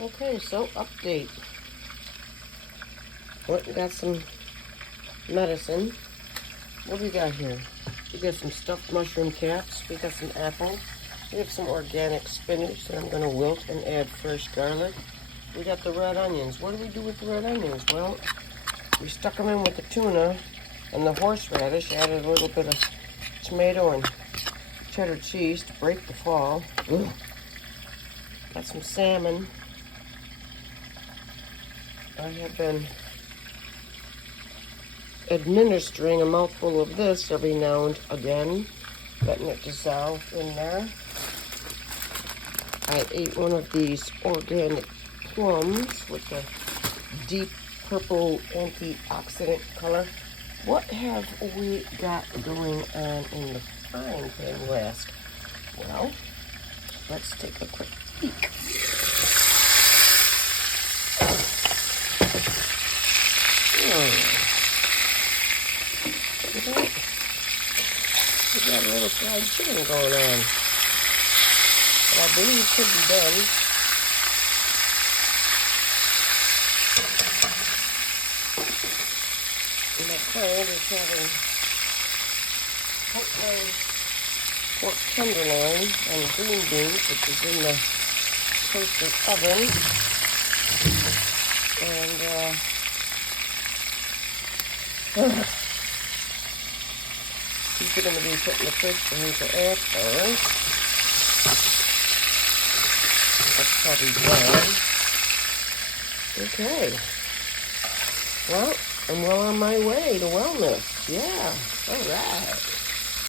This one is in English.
Okay, so update. Went and got some medicine. What do we got here? We got some stuffed mushroom caps. We got some apple. We have some organic spinach that I'm going to wilt and add fresh garlic. We got the red onions. What do we do with the red onions? Well, we stuck them in with the tuna and the horseradish. Added a little bit of tomato and cheddar cheese to break the fall. Ugh. Got some salmon. I have been administering a mouthful of this every now and again, letting it dissolve in there. I ate one of these organic plums with the deep purple antioxidant color. What have we got going on in the frying pan, you ask? Well, let's take a quick peek. We got a little fried chicken going on. But I believe it could be done. And my client is having pork tenderloin and green beans, which is in the toaster oven. And these are going to be put in the fridge for him to after. That's probably done. Okay. Well, I'm well on my way to wellness. Yeah. All right.